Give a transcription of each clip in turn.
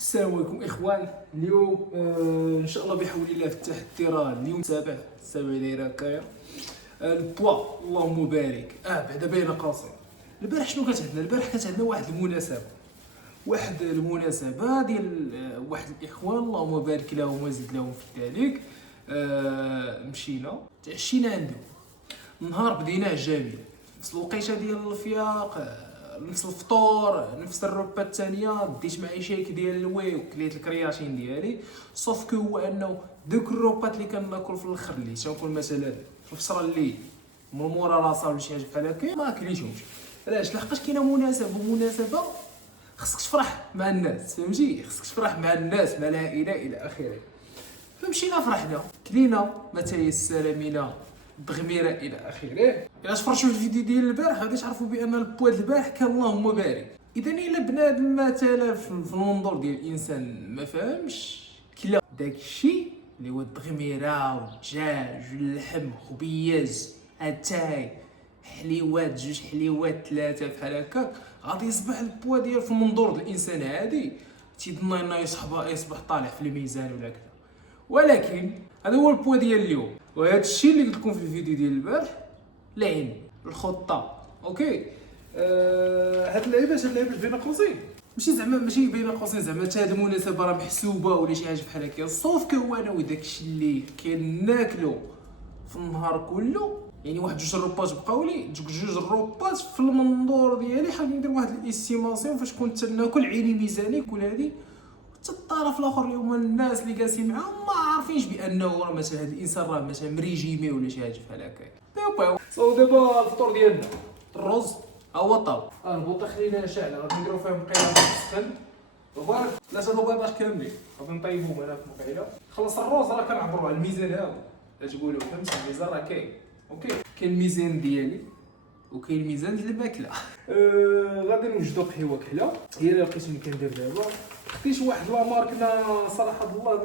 السلام عليكم اخوان. اليوم ان شاء الله بحول الله في التحدي. راه اليوم السابع دايره هكايا. البوا اللهم بارك. بعدا بين قوسين البارح شنو كانت عندنا؟ البارح كانت عندنا واحد المناسبه ديال واحد الاخوان اللهم بارك لهم وزد لهم في ذلك. مشينا تعشينا عنده. النهار بديناه جميل، نفس الوقيته ديال الفياق، نفس الفطور، نفس الربه الثانيه. ديت معايا شيك ديال الواي وكليت الكرياتين ديالي. صوف كو هو انه دوك الروبات اللي كناكل في الاخر اللي تناكل مثلا في الفصرة الليل من مورا لاصا ولا شي حاجه بحال هكا ما كليتهمش. علاش؟ لحقاش كاينه مناسبه خصك تفرح مع الناس، فهمتي؟ خصك تفرح مع الناس، مع العائله الى اخره. فمشينا فرحنا، كلينا ما تيسر منا الضغميره الى اخره. الا تفرجتوا في الفيديو ديال البارح غادي تعرفوا بان البوا ديال البارح كان اللهم بارك. اذا الا بنادم مثلا في المنظور ديال الانسان ما فهمش كلا داك الشيء اللي هو الضغميره والدجاج واللحم خبيز اتاي حليوات، 2 حليوات 3 بحال هكاك، غادي يصبح البوا ديال في المنظور ديال الانسان عادي تيظن انه يصبح طالع في الميزان ولا كذا. ولكن هذا هو البوا ديال اليوم، وهذا الشيء اللي قلت لكم في الفيديو ديال البارح. العلم الخطه اوكي. هاد اللعيبه بين قوسين ماشي بين قوسين زعما حتى هاد المناسبه راه محسوبه ولا شي حاجه بحال هكا. الصوف كهو انا وداك الشيء اللي كناكلو في النهار كله، يعني واحد 2 روبات بقاو لي، دوك 2 روبات في المنظور ديالي حاب ندير واحد الاستيماسيون فاش كنت تناكل عيني ميزاني كل هادي. حتى الطرف الاخر اللي هما الناس اللي جالسين معاهم ما عارفينش بانه راه مثلا هذا الانسان راه مثلا مريجيمي ولا شي حاجه بحال هكا. سو دابا الفطور ديالنا الرز هو طاب. البوطه خلينا شاعله غادي نديرو فيها مقيله تسخن وبارك 3 بيضات كاملين غادي نطيبوهم هنا في مقيله. خلص الرز راه كنعبروا على الميزان هاو تقولوا فهمتي. الميزان راه كاين اوكي، كاين الميزان ديالي وكاين الميزان ديال الماكله. غادي نوجدوا قهوه كحله، هي اللي لقيت اللي كندير دابا. خديت واحد لا ماركه صراحه الله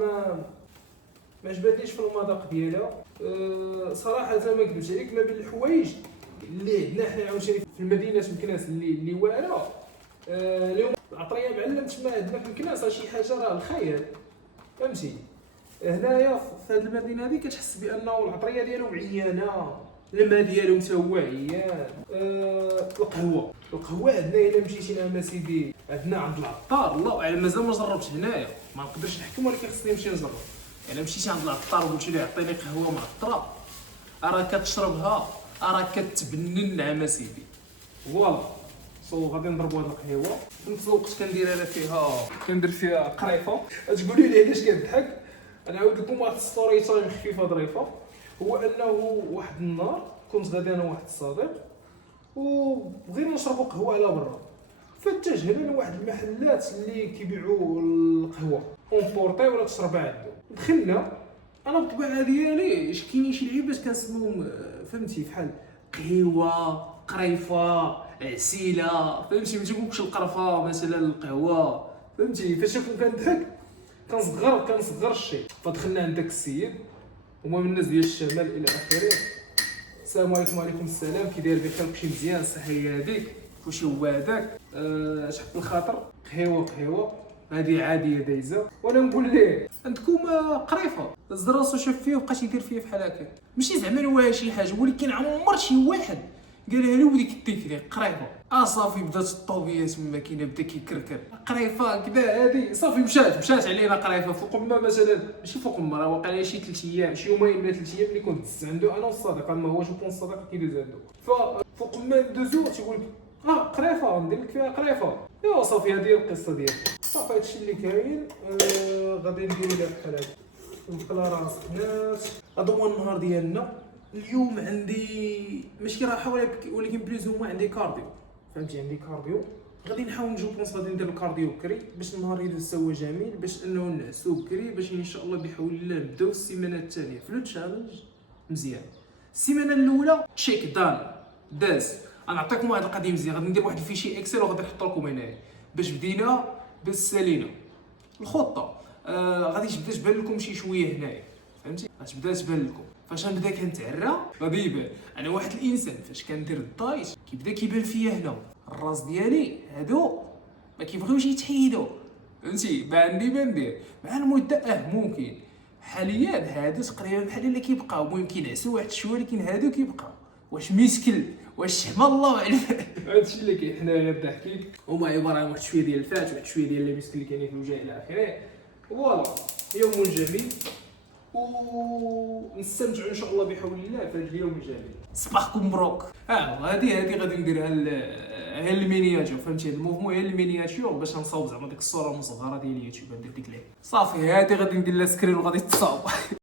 ما عجبتنيش في المذاق ديالها. صراحه ما نكذبش عليك، ما بين الحوايج اللي عندنا حنا عاوتاني في المدينه مكناس اللي واعره. اليوم العطريه ما علمتش ما عندنا في مكناس شي حاجه راه الخيال، فهمتي؟ هنايا في هذه المدينه هذه كتحس بانه العطريه ديالهم عيانه، الماء ديالهم حتى هو عيان. القهوه عندنا الا مشيتي لها سيدي عندنا عند العطار، الله اعلم مازال ما جربتش هنايا ما نقدرش نحكم، ولكن خصني نمشي نجرب. الا مشيتي عند العطار وقلتي له عطيني قهوه معطره راه كتشربها راه كتبنن عام سيدي. فوالا غادي نضربوا هاد القهوه. في نفس الوقت كندير فيها قريفه. تقولي لي علاش كنضحك؟ انا نعاود لكم واحد ستوري تايم خفيفه ظريفه. هو انه واحد النهار كنت غادي انا واحد الصديق وبغينا نشربوا قهوه على برا، فاتجهنا لواحد المحلات اللي كيبيعوا القهوه اونبورطي ولا تشربها عنده. دخلنا انا بالطبيعه ديالي كاينين شي لعيبات كنسموهم فهمتي بحال قهوه قريفه عسيله، فهمتي؟ ما تيقولكش القرفه مثلا القهوه، فهمتي؟ فاش كنضحك كنصغر الشيء. فدخلنا عند داك السيد هما من الناس ديال الشمال الى اخره. السلام عليكم. وعليكم السلام، كي داير بخير؟ كلشي مزيان؟ الصحيه هذيك كلشي هو هذاك. شحال الخاطر قهوه هذه عاديه دايزه. وانا نقول ليه عندكم قريفه زد راسو شاف فيه وبقى تيدير فيه بحال هكا، ماشي زعما نواه شي حاجه، ولكن عمر شي واحد قالها له وديك التيكري قريفه. صافي بدات الطوبيه تما كاينه بدا كيكركر قريفه كذا هذه. صافي مشات علينا قريفه فوق ما مثلا ماشي فوق ما راه واقع شي 3 ايام شي يومين ولا 3 ايام اللي كنت دزت عنده انا والصديق. ما هو شوف الصديق كيدوز عنده. فوق ما ندوزو تيقول قريفه ندير لك فيها قريفه. ايوا صافي هذه القصه ديالي. صافي هادشي اللي كاين. غادي نديرو لها بحال هكا نبقى راسك ناس. هذا هو النهار ديالنا اليوم. عندي ماشي راحه ولكن بليز هما عندي كارديو، فهمتي؟ عندي كارديو غادي نحاول نجيو بلاصه غادي ندير الكارديو بكري باش النهار يدوز سوا جميل، باش انه نعسو بكري باش ان شاء الله بحول الله نبداو السيمانه الثانيه في لو تشالنج مزيان. السيمانه الاولى تشيك داز. غنعطيكم واحد القضيه مزيان، غادي ندير واحد الفيشي اكسل وغادي نحط لكم هنايا باش بدينا بالسالينا. الخطه غادي تبدا تبان لكم شي شويه هنايا، فهمتي؟ غتبدا تبان لكم فاش غنبدا كنتعرى غادي يبان. انا واحد الانسان فاش كندير الدايت كيبدا كيبان فيا هنا الراس ديالي هادو ما كيبغيوش يتحيدوا، فهمتي ما عندي ما ندير مع المده ممكن. حاليا هادو تقريبا بحال اللي كيبقاو، المهم كينعسوا واحد شويه ولكن هادو كيبقاو. واش مسكل واش شحمه الله اعلم. هادشي اللي كاين حنا غير ضحكيك، هما عباره عن واحد شويه ديال الفات واحد شويه ديال المسك اللي كاينين في الوجه الى اخره. فوالا يوم جميل ونستمتعوا ان شاء الله بحول الله في هذا اليوم الجميل. صباحكم مبروك. هذه غادي نديرها هي المينياتور، فهمتي؟ هذا الموفمون هي المينياتور باش نصاوب زعما ديك الصوره المصغره ديال اليوتيوب ندير ديك ليه صافي. هذه غادي ندير لها سكرين وغادي تصاوب.